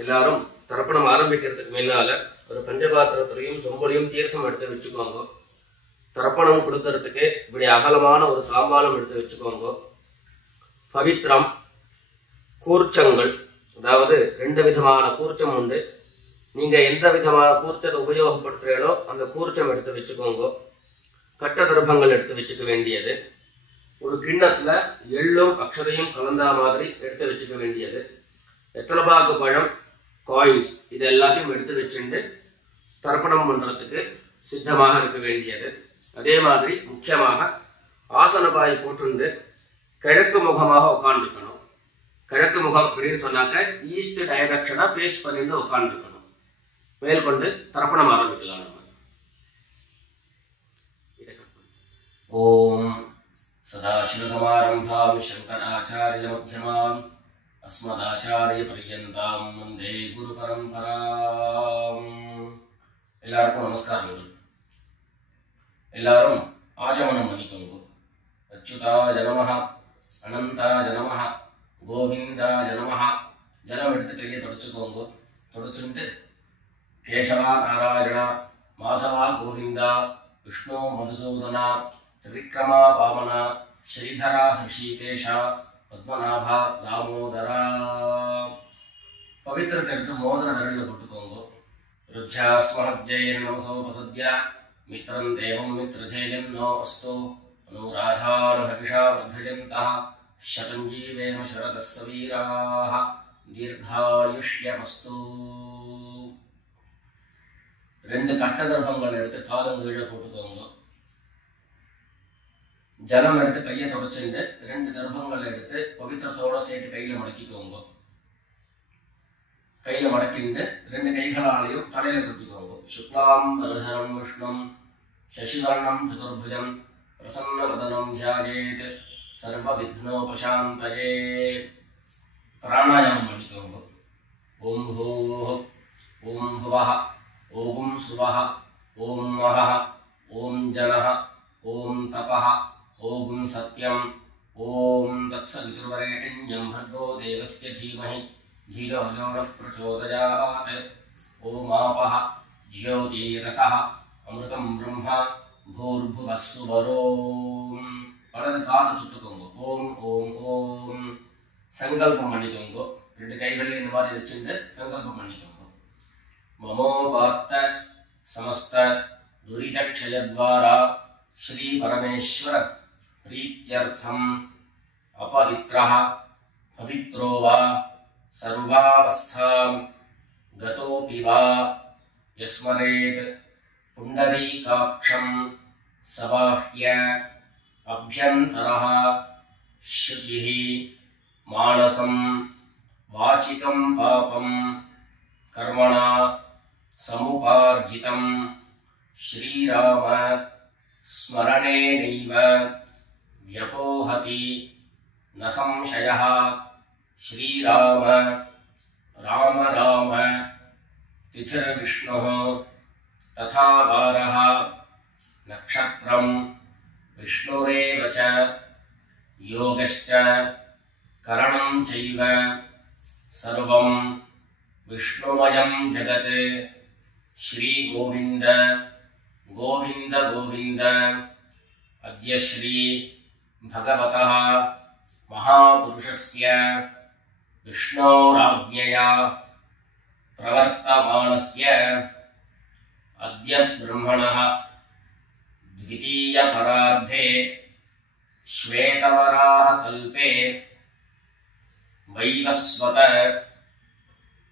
எல்லாரும் தர்ப்பணம் ஆரம்பிக்கிறதுக்கு முன்னால ஒரு பஞ்சபாத்திரத்திலையும் சொம்பலையும் தீர்த்தம் எடுத்து வச்சுக்கோங்க. தர்ப்பணம் கொடுக்கறதுக்கு இப்படி அகலமான ஒரு தாம்பாலம் எடுத்து வச்சுக்கோங்க. பவித்திரம், கூர்ச்சங்கள், அதாவது 2 விதமான கூர்ச்சம் உண்டு. நீங்க எந்த விதமான கூர்ச்சத்தை உபயோகப்படுத்துறீங்களோ அந்த கூர்ச்சம் எடுத்து வச்சுக்கோங்க. கட்ட தர்ப்பங்கள் எடுத்து வச்சுக்க வேண்டியது. ஒரு கிண்ணத்துல எள்ளும் அக்ஷதையும் கலந்தா மாதிரி எடுத்து வச்சுக்க வேண்டியது. வெத்தலைபாக்கு பழம், காயின்ஸ், இது எல்லாத்தையும் எடுத்து வச்சுட்டு தர்ப்பணம் பண்றதுக்கு சித்தமாக இருக்க வேண்டியது. அதே மாதிரி முக்கியமாக ஆசனபாய் போட்டு கிழக்கு முகமாக உட்காந்துருக்கணும். கிழக்கு முகம் அப்படின்னு சொன்னாக்க ஈஸ்ட் டைரக்ஷனா ஃபேஸ் பண்ணிட்டு உட்காந்துருக்கணும். மேற்கொண்டு தர்ப்பணம் ஆரம்பிக்கலாம். நம்ம ஓம் சதாசிவசமாரம்பாம் சங்கராச்சாரிய மத்யமாம் அஸ்மதாச்சாரிய பர்யந்தாம் வந்தே குரு பரம்பராம். எல்லாருக்கும் நமஸ்காரங்கள். எல்லாரும் ஆச்சமனம் பண்ணிக்கோங்க. அச்சுதாய நமஹ, அனந்தாய நமஹ, கோவிந்தாய நமஹ. ஜலம் எடுத்து கையை தொடச்சுக்கோங்க. தொடச்சுட்டு கேசவா நாராயணா, மாதவா கோவிந்தா, விஷ்ணு மதுசூதனா, திரிவிக்ரமா வாமனா, ஸ்ரீதரா ஹிருஷிகேஷா, பத்மநாபா தாமோதரா. பவித்திரத்தை எடுத்து மோதிர விரலில் போட்டுக்கோங்க. ருத்யாஸ்மஹத்யைர் நமசோபசத்ய மித்ரம் தேவம் மித்ரதேயம் நோ அஸ்து அனுராதானுஹவிஷா வர்தயந்தः சதம் ஜீவேம சரதஸ்ஸ வீராः தீர்காயுஷ்யமஸ்து. 2 கட்ட தர்ப்பங்கள் எடுத்து காலங்கீழ போட்டுக்கோங்க. ஜலம் எடுத்து கையை தொடச்சுட்டு 2 தர்ப்பங்கள் எடுத்து பவித்திரத்தோட சேர்த்து கையில மடக்கிக்கோங்க. கையில மடக்கிட்டு 2 கைகளாலையும் தலையில குத்திக்கோங்க. சுக்லாம் வரதரம் விஷ்ணும் சசிவர்ணம் சதுர்புஜம் பிரசன்னவதனம் தியாயேத் சர்வ விக்னோபசாந்தயே. பிராணாயாமம் பண்ணிக்கோங்க. ஓம் ஹோஹ, ஓம் ஹுவஹ, ஓம் சுவஹ, ஓம் மஹஹ, ஓம் ஜனஹ, ஓம் தபஹ, ஓம் சத்யம், ஓம் தத்சவிதுர்வரேண்யம் भर्गो देवस्य धीमहि धियो यो नः प्रचोदयात्. ஓம் ஆபஹ ஜ்யோதிரசஹ அமிர்தம் பிரம்மா பூர்புவः சுவரோம். வலது காது தொட்டுக்கோங்க. ஓம் ஓம் ஓம். சங்கல்பம் பண்ணிக்கோங்க. 2 கைகளையும் இந்த மாதிரி வச்சுட்டு சங்கல்பம் பண்ணிக்கோங்க. மமோபாத்த சமஸ்த துரிதக்ஷயத்வாரா ஸ்ரீ பரமேஸ்வர प्रीत्यर्थम अपवित्रः पवित्रो वा सर्वावस्थां गतोऽपि वा यस्मरेत् पुण्डरीकाक्षं सबाह्य अभ्यन्तरः शुचिः मानसं वाचिकं पापं कर्मणा समुपार्जितं श्रीराम स्मरणेनैव व्यपोहति न संशयः. श्रीराम राम राम तिथिर्विष्णुः तथा वारः नक्षत्रं विष्णुरेव च योगश्च करणं चैव सर्वं विष्णुमयं जगत्. श्री गोविंद गोविंद गोविंद. अद्य श्री भगवतः महापुरुषस्य विष्णोराज्ञया प्रवर्तमानस्य अद्य ब्रह्मणः द्वितीयपरार्धे श्वेतवराह कल्पे वैवस्वत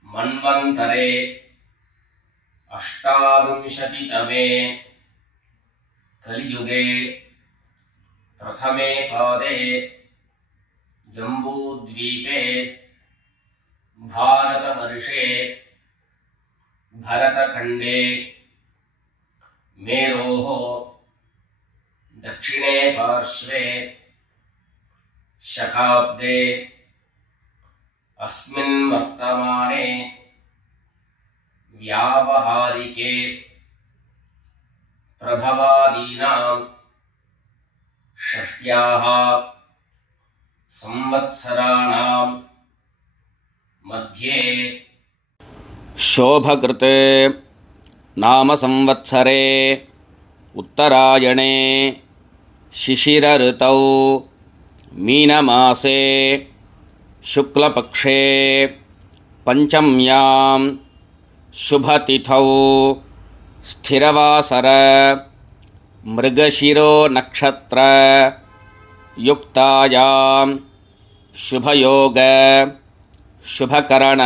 मन्वन्तरे 28तमे कलियुगे प्रथमे पादे जम्बूद्वीपे भारतवर्षे भरतखण्डे मेरोः दक्षिणे पार्श्वे शकाब्दे अस्मिन् वर्तमाने व्यावहारिके प्रभवादीनां षष्ट्याः संवत्सराणां मध्ये शोभकृते नाम संवत्सरे उत्तरायणे शिशिरऋतौ मीनमासे शुक्लपक्षे पंचम्यां शुभतिथौ स्थिरवासर मृगशिरो नक्षत्र युक्तायां शुभयोग शुभकरण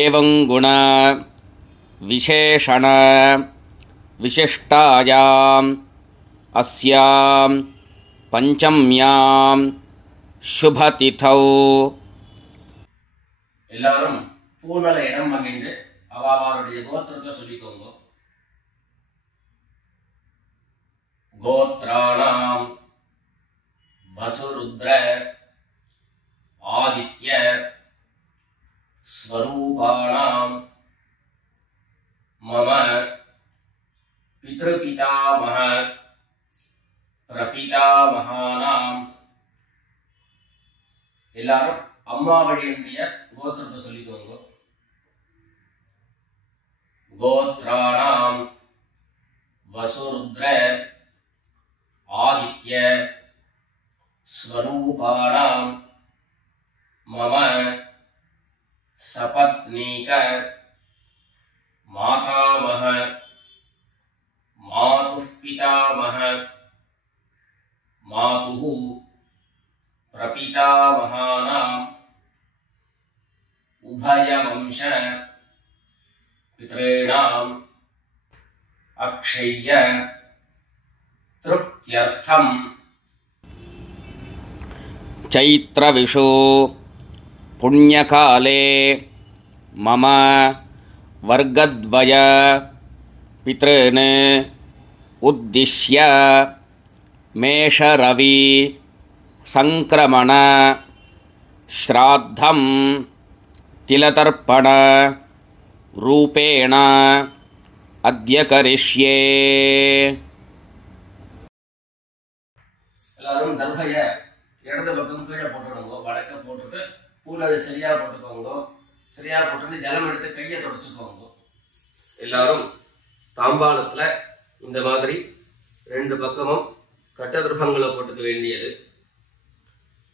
एवं गुण विशेषण विशिष्टायाम् अस्यां पंचम्यां शुभतिथौ எல்லாரும் பூனல இடம் பண்ணிட்டு அவளுடைய கோத்திரத்தை சொல்லிக்கோங்க. கோத்ராணாம் வசுருத்ர ஆதித்ய ஸ்வரூபாணாம் மம பித்ருபிதாமஹ பிரபிதாமஹானாம். எல்லாரும் அம்மா வழியினுடைய கோத்திரத்தை சொல்லிக்கோங்க. கோத்ராணாம் வசுருத்ர ஆதித்ய ஸ்வரூபாணாம் மம சபத்னீக மாதாமஹ மாதுः பிதாமஹ मातुः प्रपितामहानाम् उभयवंश पितॄणाम् अक्षय्य तृप्त्यर्थम् चैत्रविषु पुण्यकाले मम वर्गद्वय पितॄन् उद्दिश्य मेषरवि संक्रमण श्राद्धं तिलतर्पण रूपेण अद्य करिष्ये. எல்லாரும் தர்பைய இடது பக்கம் கீழே போட்டுடுங்க. வடக்க போட்டுட்டு பூனலை சரியா போட்டுக்கோங்க. சரியா போட்டுட்டு ஜலம் எடுத்து கையை தொடச்சுக்கோங்க. எல்லாரும் தாம்பாளத்துல இந்த மாதிரி ரெண்டு பக்கமும் கட்டதிருப்பங்களை போட்டுக்க வேண்டியது.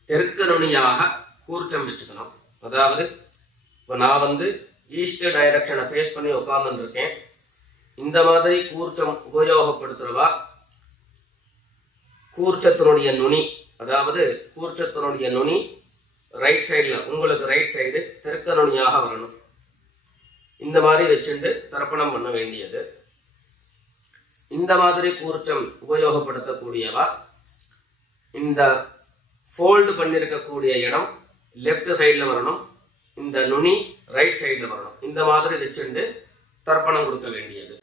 தெற்கு நுனியாக கூர்ச்சம் வச்சுக்கணும். அதாவது இப்போ நான் ஈஸ்ட் டைரக்ஷனை ஃபேஸ் பண்ணி உட்கார்ந்துட்டு இருக்கேன். இந்த மாதிரி கூர்ச்சம் உபயோகப்படுத்துறவா கூர்ச்சத்தினுடைய நுனி, அதாவது கூர்ச்சத்தினுடைய நுனி ரைட் சைடில், உங்களுக்கு ரைட் சைடு தெற்கு நுனியாக வரணும். இந்த மாதிரி வச்சுட்டு தர்ப்பணம் பண்ண வேண்டியது. இந்த மாதிரி கூர்ச்சம் உபயோகப்படுத்தக்கூடியவா இந்த ஃபோல்டு பண்ணிருக்கக்கூடிய இடம் லெஃப்ட் சைடில் வரணும், இந்த நுனி ரைட் சைடில் வரணும். இந்த மாதிரி வச்சுட்டு தர்ப்பணம் கொடுக்க வேண்டியது.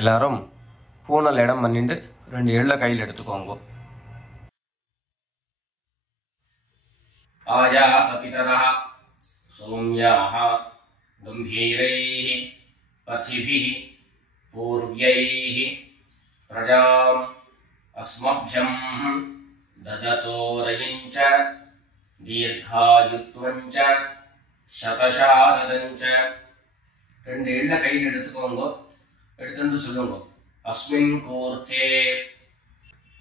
எல்லாரும் பூனல் இடம் பண்ணிட்டு ரெண்டு எள்ள கையில் எடுத்துக்கோங்க. ஆயாத பிதரஹ சௌம்யாஹ கம்பீரைஹ பதிபிஹ पूर्व्यैः प्रजाम् अस्मभ्यं ददतोरयञ्च दीर्घायुत्वञ्च शतशारदञ्च. ரெண்டு எள்ள கையில் எடுத்துக்கோங்க. எடுத்துட்டு சொல்லுங்க. அஸ்மின் கூர்ச்சே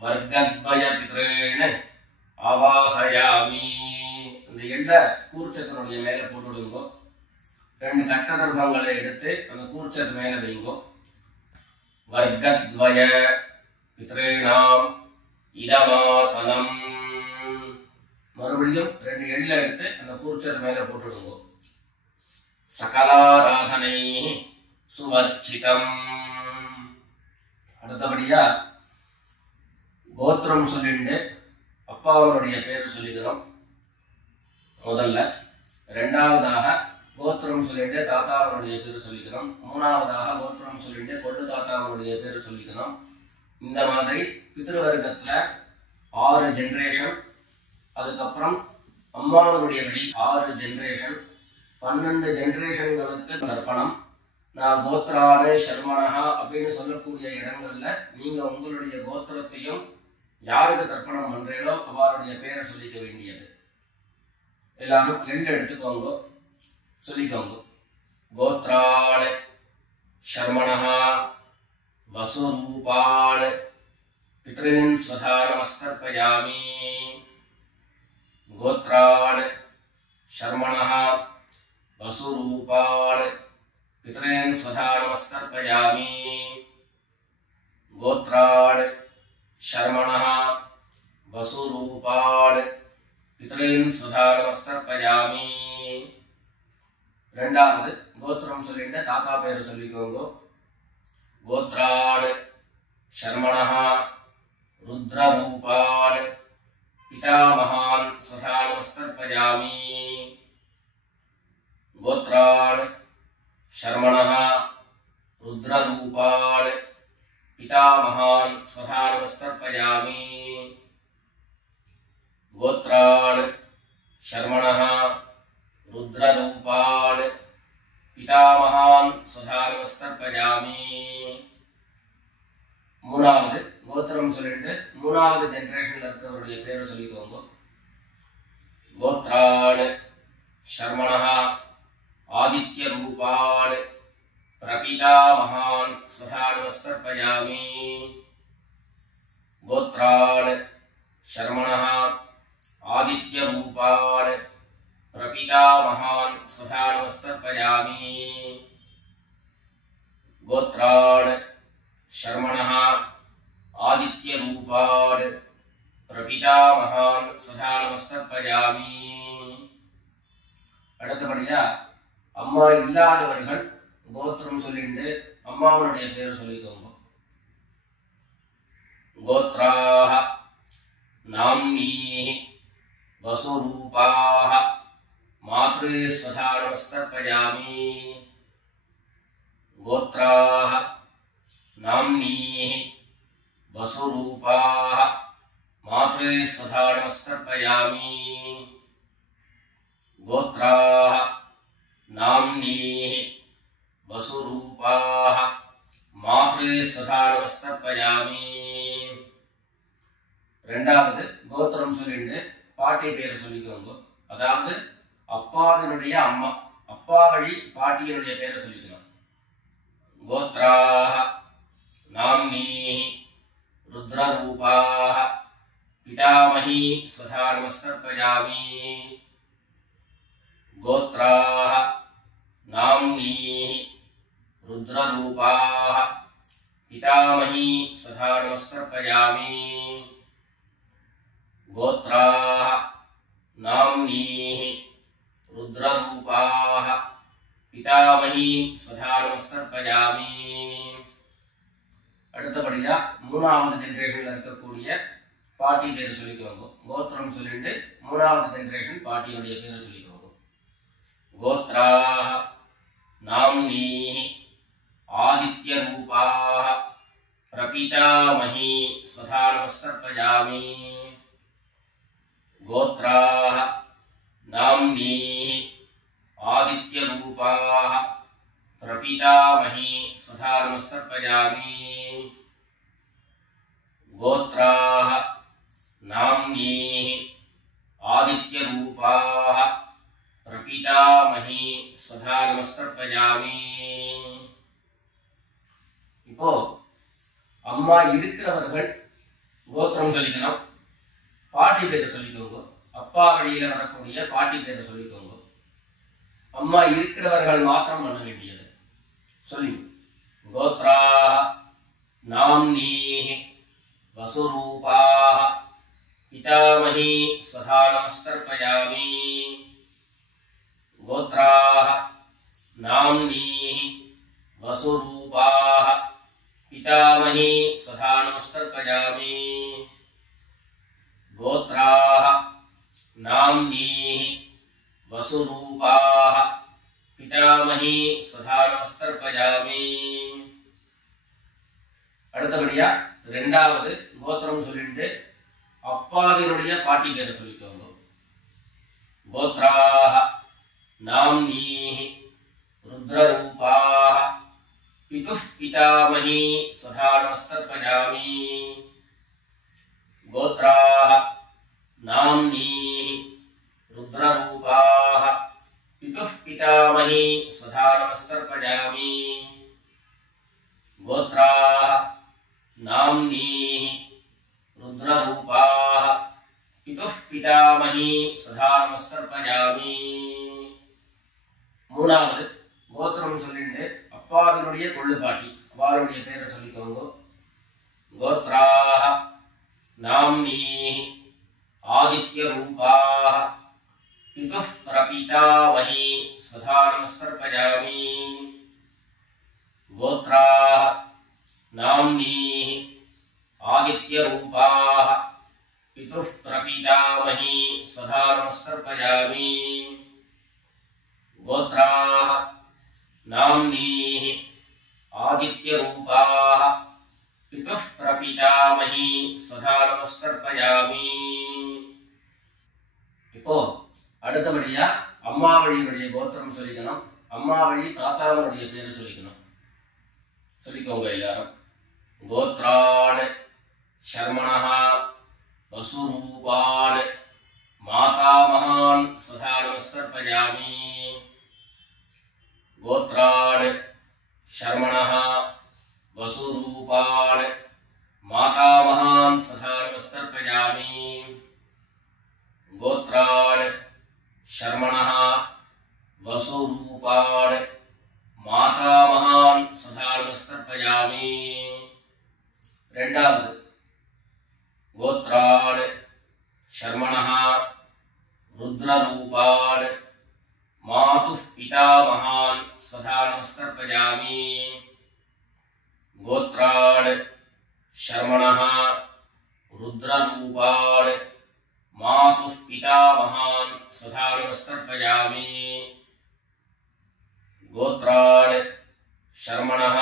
வர்க்கத்வய பித்ரேண அவாஹயாமி. அந்த எள்ள கூர்ச்சத்தினுடைய மேல போட்டுடுங்க. ரெண்டு கட்டதர்பங்களை எடுத்து அந்த கூர்ச்சத்து மேல வைங்கோ. वर्गद्वय पितॄणाम् इदमासनम्. மறுபடியும் ரெண்டு எள்ள எடுத்து அந்த கூர்ச்சத்து மேல போட்டுடுங்க. சகலாராதனை சுவர்ச்சிதம். அடுத்தபடியா கோத்திரம் சொல்லிட்டு அப்பாவனுடைய பேர் சொல்லிக்கிறோம் முதல்ல. ரெண்டாவதாக கோத்திரம் சொல்லிட்டு தாத்தாவனுடைய பேர் சொல்லிக்கணும். மூணாவதாக கோத்திரம் சொல்லிட்டு கொள்ளு தாத்தாவனுடைய பேர் சொல்லிக்கணும். இந்த மாதிரி பித்ருவர்க்கத்துல 6 ஜெனரேஷன் அதுக்கப்புறம் அம்மாவனுடைய வழி 6 ஜென்ரேஷன், 12 ஜென்ரேஷன்களுக்கு தர்ப்பணம். நான் கோத்ரானு சர்மனஹா அப்படின்னு சொல்லக்கூடிய இடங்கள்ல நீங்க உங்களுடைய கோத்திரத்தையும் யாருக்கு தர்ப்பணம் பண்றீங்களோ அவருடைய பேரை சொல்லிக்க வேண்டியது. எல்லாரும் எள்ளு எடுத்துக்கோங்க, சொல்லிக்கோங்க. கோத்ரானு சர்மனஹா வசுரூபான் பித்ரீன் ஸ்வதா நமஸ்தர்ப்பயாமி. கோத்ரான் சர்மணः வசுரூபான் பித்ரீன் ஸ்வதா நமஸ்தர்ப்பயாமி. கோத்ரான் சர்மணः வசுரூபான் பித்ரீன் ஸ்வதா நமஸ்தர்ப்பயாமி. ரெண்டாவது கோத்திரம் சொல்லிட்டு தாத்தா பேரு சொல்லிக்கோங்க. கோத்ரான் சர்மணः ருத்ரரூபான் பிதாமகான் ஸ்வதா நமஸ்தர்ப்பயாமி. கோத்ரான் சர்மணः ருத்ரரூபான் பிதாமகான் ஸ்வதா நமஸ்தர்ப்பயாமி. கோத்ரான் சர்மணः ருத்ரரூபான் பிதாமகான் ஸ்வதா நமஸ்தர்ப்பயாமி. மூணாவது கோத்திரம் சொல்லிட்டு மூணாவது ஜெனரேஷன்ல இருக்கிறவருடைய பேரை சொல்லிக்கோங்க. கோத்ரான் சர்மணः ஆதித்ய ரூபான் பிரபிதாமகான் ஸ்வதா நமஸ்தர்ப்பயாமி. கோத்ரான் சர்மணः ஆதித்ய ரூபான் பிரபிதாமகான் ஸ்வதா நமஸ்தர்ப்பயாமி. கோத்ரான் சர்மணः ஆதித்ய ரூபான் பிரபிதாமகான் ஸ்வதா நமஸ்தர்ப்பயாமி. அடுத்தபடியா அம்மா இல்லாதவர்கள் கோத்திரம் சொல்லிட்டு அம்மாவனுடைய பேரு சொல்லிக்கோங்க. கோத்ராஹ நாம்னீஹ வசுரூபாஹ மாத்ரே ஸ்வதா நமஸ்தர்ப்பயாமி. கோத்ராஹ நாம்னீஹ வசுரூபாஹ மாத்ரே ஸ்வதா நமஸ்தர்ப்பயாமி. கோத்ராஹ நாம்னீஹ வசுரூபாஹ மாத்ரே ஸ்வதா நமஸ்தர்ப்பயாமி. ரெண்டாவது கோத்திரம் சொல்லிட்டு பாட்டி பேரை சொல்லிக்கோங்க. அதாவது அப்பாவினுடைய அம்மா, அப்பா வழி பாட்டியினுடைய பேரை சொல்லிக்கணும். கோத்ராஹ நாம்னீஹ ருத்ரரூபாஹ பிதாமஹி ஸ்வதா நமஸ்தர்ப்பயாமி. கோத்ராஹ நாம்னீஹ ருத்ரரூபாஹ பிதாமஹி ஸ்வதா நமஸ்தர்ப்பயாமி. கோத்ராஹ நாம்னீஹ ருத்ரரூபாஹ பிதாமஹி ஸ்வதா நமஸ்தர்ப்பயாமி. அடுத்தபடியா மூணாவது ஜெனரேஷன்ல இருக்கக்கூடிய பாட்டி பேரை சொல்லிக்கோங்க. கோத்திரம் சொல்லிட்டு மூணாவது ஜெனரேஷன் பாட்டியுடைய பேரை சொல்லிக்கோங்க. கோத்ராஹ நாம்னீஹ ஆதித்ய ரூபாஹ பிரபிதாமஹி ஸ்வதா நமஸ்தர்ப்பயாமி. கோத்ராஹ நாம்னீஹ ஆதித்ய ரூபாஹ பிரபிதாமஹி ஸ்வதா நமஸ்தர்ப்பயாமி. கோத்ராஹ நாம்னீஹ ஆதித்ய ரூபாஹ பிரபிதாமஹி ஸ்வதா நமஸ்தர்ப்பயாமி. இப்போ அம்மா இருக்கிறவர்கள் கோத்திரம் சொல்லிக்கணும், பாட்டி பேரை சொல்லிக்கோங்க. அப்பா வழியில வரக்கூடிய பாட்டி பேரை சொல்லிக்கோங்க. அம்மா இருக்கிறவர்கள் மாத்திரம் பண்ண வேண்டியது சொல்லி. கோத்ராஹ நாம்னீஹ வசுரூபாஹ பிதாமஹி ஸ்வதா நமஸ்தர்ப்பயாமி. கோத்ராஹ நாம்னீஹ வசுரூபாஹ பிதாமஹி ஸ்வதா நமஸ்தர்ப்பயாமி. கோத்ராஹ நாம்னீஹ வசுரூபாஹ பிதாமஹி ஸ்வதா நமஸ்தர்ப்பயாமி. அடுத்தபடியா ரெண்டாவது கோத்திரம் சொல்லிட்டு அப்பாவினுடைய பாட்டி பேரை சொல்லிக்கோங்க. गोत्राः नाम्नीः रुद्ररूपाः पितुः पितामही स्वधा नमस्तर्पयामि गोत्राः नाम्नीः रुद्ररूपाः पितुः पितामही स्वधा नमस्तर्पयामि गोत्राः नाम्नीः रुद्ररूपाः पितुः पितामही स्वधा नमस्तर्पयामि மூணாவது கோத்திரம் சொல்லிட்டு அப்பாவினுடைய கொள்ளுப்பாட்டி அவளுடைய பேரை சொல்லிக்கோங்க கோத்ராஹ நாம்னீஹ ஆதித்ய ரூபாஹ பிதுः பிரபிதாமஹி சதா நமஸ்தர்ப்பயாமி கோத்ராஹ நாம்னீஹ ஆதித்ய ரூபாஹ பிதுः பிரபிதாமஹி சதா நமஸ்தர்ப்பயாமி गोत्राः नाम्नीः आदित्यरूपाः पितुः प्रपितामही सदा नमस्कर्पयामि இப்போ அடுத்தபடியா அம்மா வழியினுடைய கோத்திரம் சொல்லிக்கணும் அம்மா வழி தாத்தாவுடைய பேரு சொல்லிக்கணும் சொல்லிக்கோங்க எல்லாரும் கோத்ரான் शर्मणः वसुरूपान् मातामहान् सदा नमस्कर्पयामि गोत्रान् शर्मणः वसुरूपान् मातामहान् सदा नमस्कर्पयामि गोत्रान् शर्मणः वसुरूपान् मातामहान् सदा नमस्कर्पयामि ரெண்டாவது गोत्रान् शर्मणः रुद्ररूपान् मातुः पितामहान् सदा नमस्कर्पयामि गोत्रान् शर्मणः रुद्ररूपान् मातुः पितामहान् सदा नमस्कर्पयामि गोत्रान् शर्मणः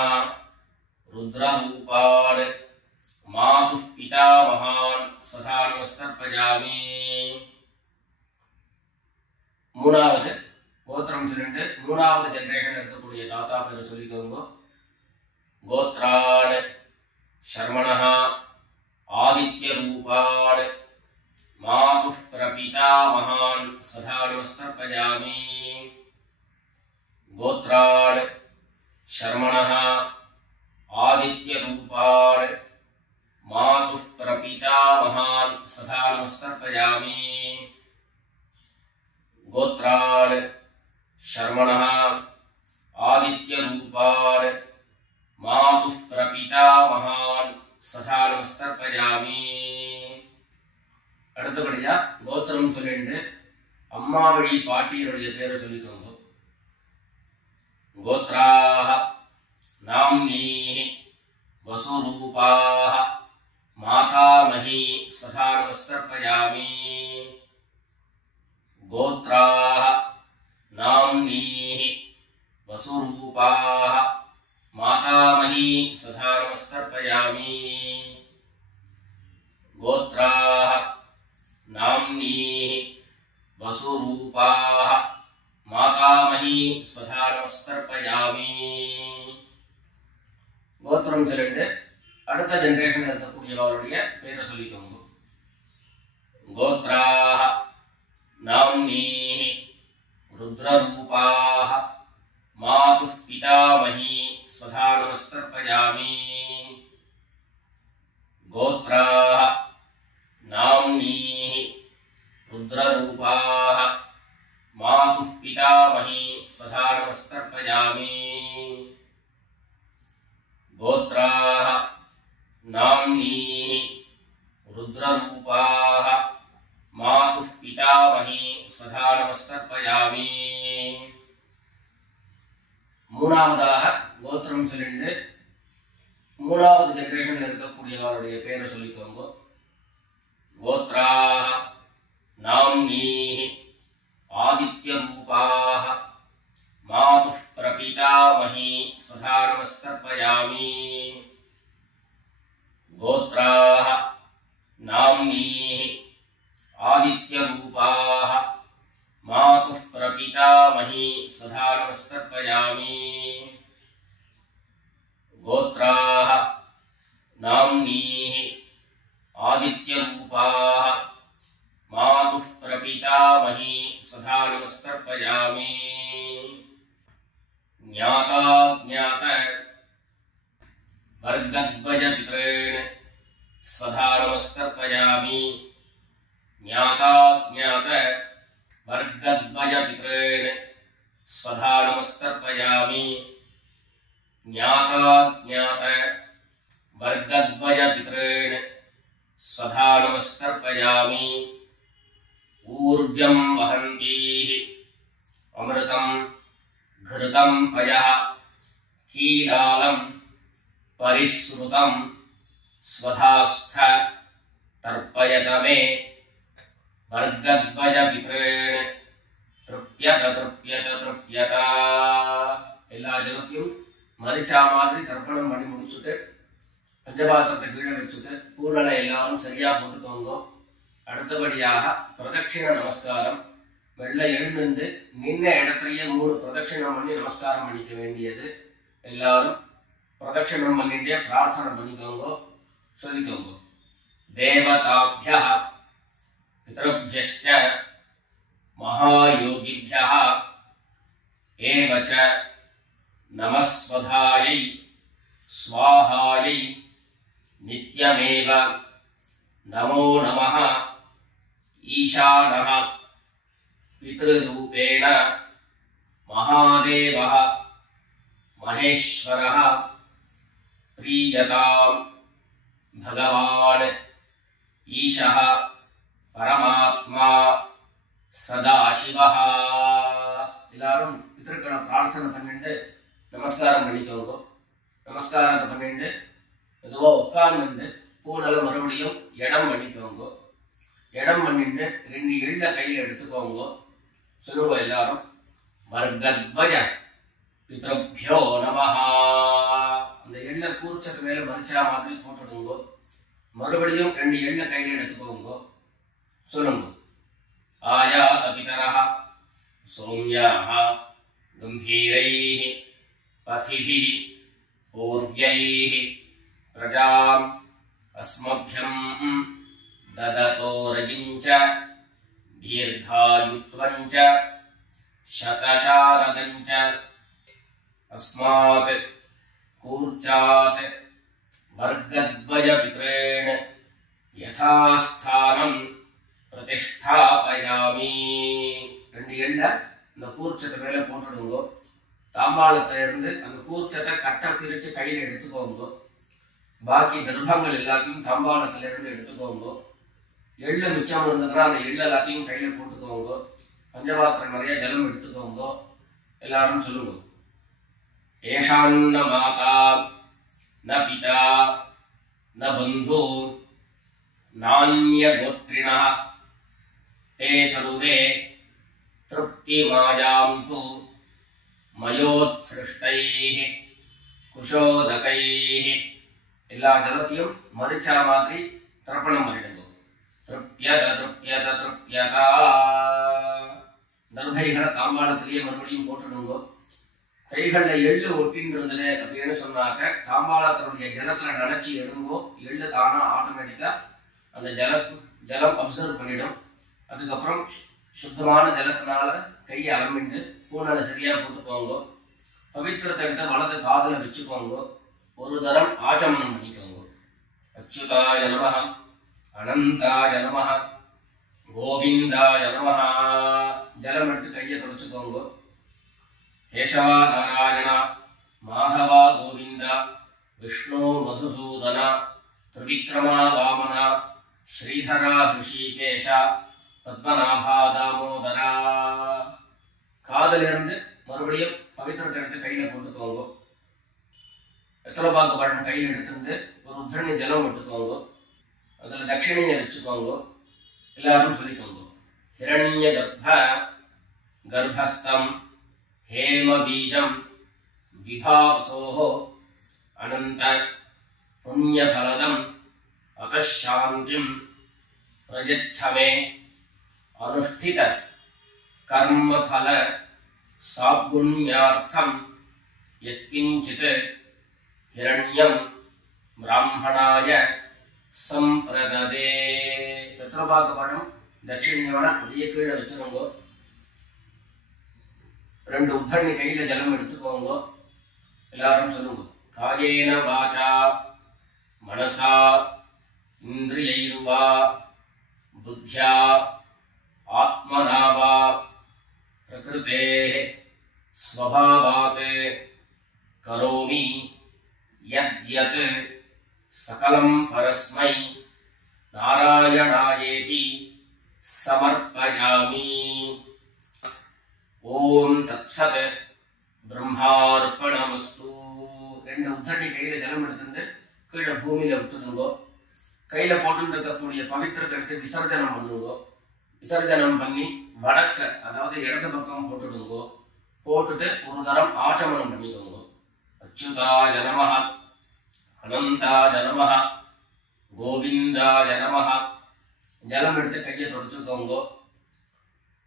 रुद्ररूपान् मातुः पितामहान् सदा नमस्कर्पयामि மூணாவது கோத்திரம் சொல்லிட்டு மூணாவது ஜெனரேஷன் இருக்கக்கூடிய தாத்தா பேரை சொல்லிக்கோங்க கோத்ரான் शर्मणः आदित्य रूपान् मातुः प्रपितामहान् सदा नमस्कर्पयामि गोत्रान् शर्मणः आदित्य रूपान् मातुः प्रपितामहान् सदा नमस्कर्पयामि गोत्रान् शर्मणः आदित्य रूपान् मातुः प्रपितामहान् सदा नमस्कर्पयामि அடுத்தபடியா கோத்திரம் சொல்லிட்டு அம்மா வழி பாட்டியருடைய பேரை சொல்லிக்கோங்க கோத்ராஹ நாம்னீஹ वसुरूपाः मातामही सदा नमस्कर्पयामि गोत्राः नाम्नीः वसुरूपाः मातामही सदा नमस्कर्पयामि गोत्राः नाम्नीः वसुरूपाः मातामही सदा नमस्कर्पयामि கோத்திரம் சொல்லிட்டு அடுத்த ஜெனரேஷன் இருக்கக்கூடியவருடைய பேரை சொல்லிக்கோங்க கோத்ராஹ நாம்னீஹ रुद्ररूपाः मातुः पितामही सदा नमस्कर्पयामि गोत्राः नाम्नीः रुद्ररूपाः मातुः पितामही सदा नमस्कर्पयामि गोत्राः नाम्नीः रुद्ररूपाः मातुः पितामही सदा नमस्कर्पयामि மூணாவதாக கோத்திரம் சொல்லிட்டு மூணாவது ஜெனரேஷன்ல இருக்கக்கூடியவருடைய பேரை சொல்லிக்கோங்க கோத்ராஹ नाम्नीः आदित्य रूपाः मातुः प्रपितामही सदा नमस्कर्पयामि गोत्राः नाम्नीः आदित्य रूपाः पितामही सदा नमस्तर्पयामि। गोत्राः नाम्नीः आदित्यरूपाः मातुः प्रपितामही सदा नमस्तर्पयामि। ज्ञाता ज्ञात वर्गद्वयपितॄन् सदा नमस्तर्पयामि। ज्ञाता ज्ञात वर्गद्वयपितॄन् सदा नमस्तर्पयामि। ज्ञाता ज्ञात वर्गद्वयपितॄन् सदा नमस्तर्पयामि। ऊर्जं वहन्तीः अमृतं घृतं पयः कीलालं परिश्रुतं स्वधास्थ तर्पयत मे वर्गद्वयपितॄन् तृप्यत तृप्यत तृप्यत। எல்லா ஜனத்தையும் மரிச்சா மாதிரி தர்ப்பணம் பண்ணி முடிச்சுட்டு பஞ்சபாத்திரத்தை கீழே வச்சுட்டு பூர்ணனை எல்லாரும் சரியா போட்டுக்கோங்க. அடுத்தபடியாக பிரதட்சிண நமஸ்காரம். வெள்ள எழுந்து நின்ன இடத்துலயே 3 பிரதட்சிணம் பண்ணி நமஸ்காரம் பண்ணிக்க வேண்டியது. எல்லாரும் பிரதட்சிணம் பண்ணிட்டே பிரார்த்தனை பண்ணிக்கோங்க, சொல்லிக்கோங்க. தேவதாப்யः பித்ருப்யश्च மகாயோகிभ्यः ஏவ ச நமஸ்வதாயை स्वाहायै नित्यमेव नमो नमः। ईशानः पितृरूपेण महादेवः महेश्वरः प्रीयतां भगवान् ईशः परमात्मा सदाशिवः। எல்லாரும் பித்ருக்களை பிரார்த்தனை பண்ணிட்டு நமஸ்காரம் பண்ணிக்கோங்க. நமஸ்காரத்தை பண்ணிட்டு மெதுவா உட்கார்ந்து பூனலை மறுபடியும் இடம் பண்ணிக்கோங்க. இடம் பண்ணிட்டு 2 எள்ள கையில எடுத்துக்கோங்க. சொல்லுங்க எல்லாரும் வர்கத்வய பித்ருப்யோ நமஹ. அந்த எள்ள கூர்ச்சத்து மேல மரிச்சா மாதிரி போட்டுடுங்க. மறுபடியும் 2 எள்ள கையில எடுத்துக்கோங்க. சொல்லுங்க ஆயாத பிதரஹ சௌம்யாஹ கம்பீரைஹ பதிபிஹ पूर्व्यैः प्रजाम् अस्मभ्यं ददतो रजिं च दीर्घायुत्वं च शतशारदं च अस्मात् कूर्चात् वर्गद्वयपितॄन् यथास्थानं प्रतिष्ठापयामि. 2 எள்ள இந்த கூர்ச்சத்தை மேல போட்டுடுங்க. தாம்பாளத்துல இருந்து அந்த கூர்ச்சத்தை கட்ட பிரிச்சு கையில எடுத்துக்கோங்க. பாக்கி தர்ப்பங்கள் எல்லாத்தையும் தாம்பாளத்துல இருந்து எடுத்துக்கோங்க. எள்ளு மிச்சம் இருந்ததுன்னா அந்த எள்ளு எல்லாத்தையும் கையில போட்டுக்கோங்க. பஞ்சபாத்திரம் நிறைய ஜலம் எடுத்துக்கோங்க. எல்லாரும் சொல்லுங்க ஏஷான்ன மாதா ந பிதா ந பந்து நான்ய கோத்ரிணः தே சர்வே திருப்தி மாயாம் து மயோத்ஸ்ருஷ்டைः குஷோதகைः. எல்லா ஜலத்தையும் மரிச்சா மாதிரி தர்ப்பணம் பண்ணிடுங்க. திருப்யத திருப்யத திருப்யதா. தர்பைகளை தாம்பாளத்திலேயே மறுபடியும் போட்டுடுங்க. கைகள்ல எள்ளு ஒட்டின்னு இருந்தது அப்படின்னு சொன்னாக்க தாம்பாளத்தினுடைய ஜலத்துல நினைச்சு எடுங்கோ. எள்ளு தானா ஆட்டோமேட்டிக்கா அந்த ஜலம் அப்சர்வ் பண்ணிடும். அதுக்கப்புறம் சுத்தமான ஜலத்தினால கையை அலம்பிட்டு பூனலை சரியா போட்டுக்கோங்க. பவித்திரத்தை எடுத்து வலது காதுல வச்சுக்கோங்க. ஒரு தரம் ஆச்சமனம் பண்ணிக்கோங்க. அச்சுதாய நமஹ அனந்தாய நமஹ கோவிந்தாய நமஹ. ஜலம் எடுத்து கையை தொடச்சுக்கோங்க. கேசவா நாராயண மாதவா கோவிந்த விஷ்ணு மதுசூதன திரிவிக்ரமா வாமன ஸ்ரீதரா ஹிருஷிகேஷ பத்மநாபா தாமோதரா. காதல இருந்து மறுபடியும் பவித்திரத்தை எடுத்து கையில போட்டுக்கோங்க. வெத்தலைபாக்கு பழம் கையில் எடுத்துட்டு ஒரு உத்திரணி ஜலம் எடுத்துக்கோங்க. அதுல தட்சிணையை வச்சுக்கோங்க. எல்லாரும் சொல்லிக்கோங்க ஹிரண்ய கர்ப்பஸ்தம் हेम बीजं विभावसोः अनंत पुण्यफलदं अतः शांतिं प्रयच्छ मे अनुष्ठित कर्मफल சாப்குண்யார்த்தம் யத்கிஞ்சித் ஹிரண்யம் பிராமணாய சம்பிரததே. வெத்தலைபாக்கு பழம் தட்சிணையோட அப்படியே கீழே வச்சுக்கோங்க. 2 உத்தண்ணி கையில ஜலம் எடுத்துக்கோங்க. எல்லாரும் சொல்லுங்க. காயேன வாசா மனசா இந்திரியைர்வா புத்யா ஆத்மனா வா பிரகிருதேஹ ஸ்வபாவாத் கரோமி யத்யத் சகலம் பரஸ்மை நாராயணாயேதி சமர்ப்பயாமி. ஓம் தத்சத் பிரம்மார்ப்பணமஸ்து. 2 உத்தண்ணி கையில ஜலம் எடுத்துட்டு கீழே பூமியில விட்டுடுங்கோ. கையில போட்டு இருக்கக்கூடிய பவித்திர கட்டு விசர்ஜனம் பண்ணுங்கோ. விசர்ஜனம் பண்ணி வடக்க அதாவது இடது பக்கம் போட்டுடுங்கோ. போட்டுட்டு ஒரு தரம் ஆச்சமனம் பண்ணிக்கோங்க. அச்சுதாய நமஹ அனந்தாய நமஹ கோவிந்தாய நமஹ. ஜலம் எடுத்து கையை தொடச்சுக்கோங்க.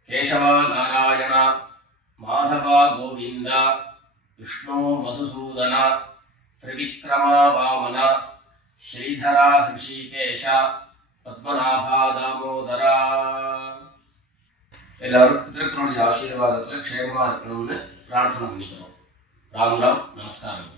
கேசவா நாராயணா மாதவா கோவிந்தா விஷ்ணு மதுசூதனா திரிவிக்ரமா வாமனா ஸ்ரீதரா ஹிருஷிகேஷா பத்மநாபா தாமோதரா. எல்லாரும் பிதர்களுடைய ஆசீர்வாதத்துல க்ஷேமமா இருக்கணும்னு பிரார்த்தனை பண்ணிக்கிறோம். ராம் ராம். நமஸ்காரம்.